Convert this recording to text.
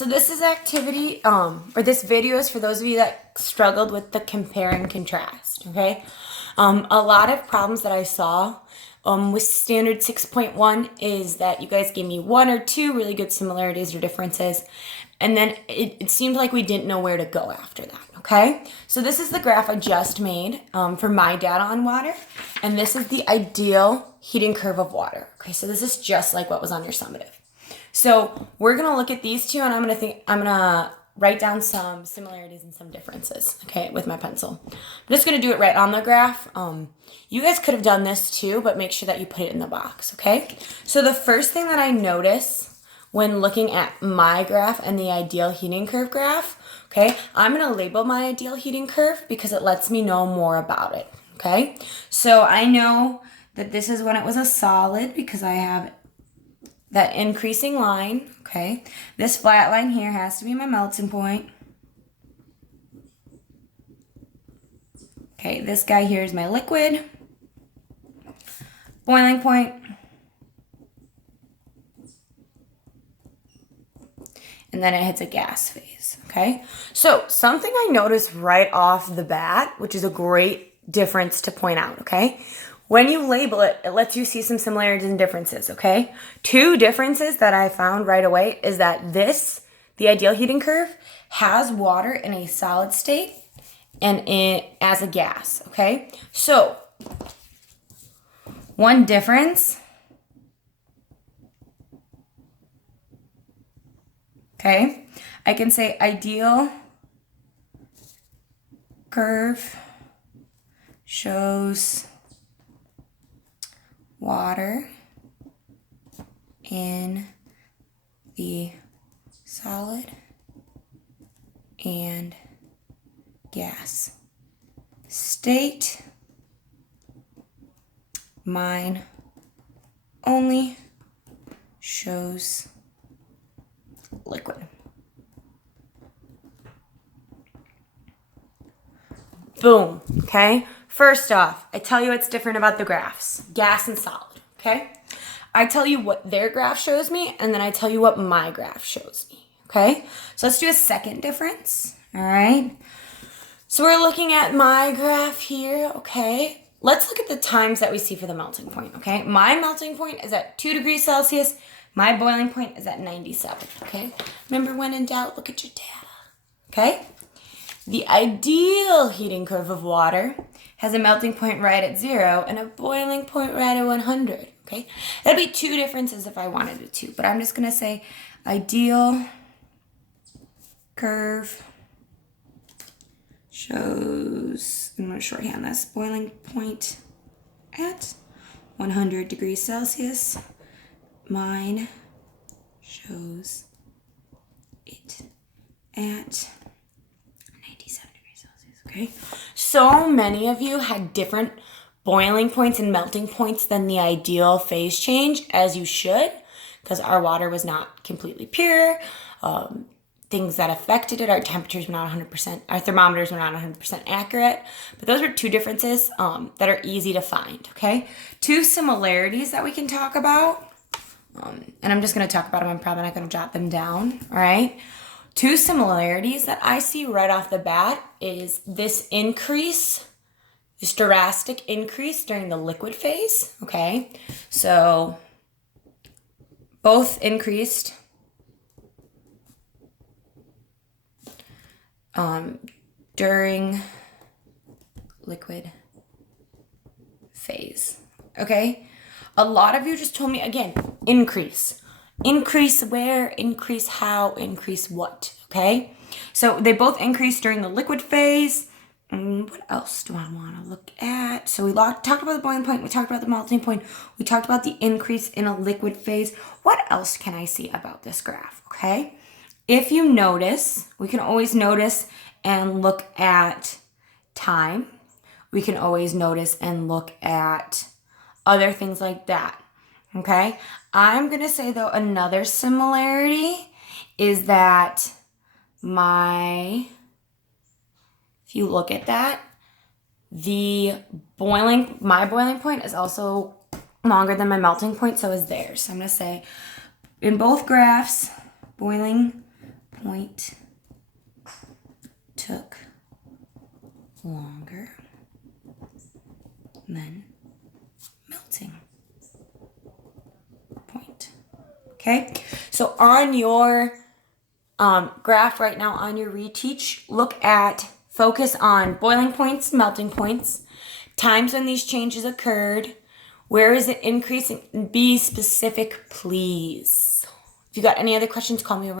so this is activity, or this video is for those of you that struggled with the compare and contrast, okay? A lot of problems that I saw with standard 6.1 is that you guys gave me one or two really good similarities or differences, and then it seemed like we didn't know where to go after that, okay? So this is the graph I just made for my data on water, and this is the ideal heating curve of water, okay? So this is just like what was on your summative. So we're gonna look at these two, and I'm gonna write down some similarities and some differences, okay, with my pencil. I'm just gonna do it right on the graph. You guys could have done this too, but make sure that you put it in the box, okay? So the first thing that I notice when looking at my graph and the ideal heating curve graph, okay, I'm gonna label my ideal heating curve because it lets me know more about it, okay? So I know that this is when it was a solid because I have that increasing line, okay? This flat line here has to be my melting point. Okay, this guy here is my liquid. Boiling point. And then it hits a gas phase, okay? So something I noticed right off the bat, which is a great difference to point out, okay? When you label it, it lets you see some similarities and differences, okay? Two differences that I found right away is that this, the ideal heating curve, has water in a solid state and as a gas, okay? So, one difference, okay? I can say ideal curve shows water in the solid and gas state. Mine only shows liquid. Boom, okay? First off, I tell you what's different about the graphs, gas and solid, okay? I tell you what their graph shows me, and then I tell you what my graph shows me, okay? So let's do a second difference, all right? So we're looking at my graph here, okay? Let's look at the times that we see for the melting point, okay? My melting point is at 2 degrees Celsius. My boiling point is at 97, okay? Remember, when in doubt, look at your data, okay? The ideal heating curve of water has a melting point right at 0 and a boiling point right at 100, okay? That'd be two differences if I wanted it to, but I'm just gonna say ideal curve shows, I'm gonna shorthand this, boiling point at 100 degrees Celsius. Mine shows it at 97 degrees Celsius, okay? So many of you had different boiling points and melting points than the ideal phase change, as you should, because our water was not completely pure. Things that affected it, our temperatures were not 100%, our thermometers were not 100% accurate, but those are two differences that are easy to find, okay? Two similarities that we can talk about, and I'm just gonna talk about them, I'm probably not gonna jot them down, all right? Two similarities that I see right off the bat is this increase, this drastic increase during the liquid phase, okay? So both increased during liquid phase, okay? A lot of you just told me, again, increase. Increase where, increase how, increase what, okay? So they both increase during the liquid phase. What else do I want to look at? So we talked about the boiling point, we talked about the melting point, we talked about the increase in a liquid phase. What else can I see about this graph, okay? If you notice, we can always notice and look at time. We can always notice and look at other things like that, okay? I'm going to say, though, another similarity is that if you look at that, my boiling point is also longer than my melting point, so is theirs. So I'm going to say in both graphs, boiling point took longer than melting point. Okay, so on your graph right now on your reteach, focus on boiling points, melting points, times when these changes occurred, where is it increasing, be specific, please. If you got any other questions, call me over.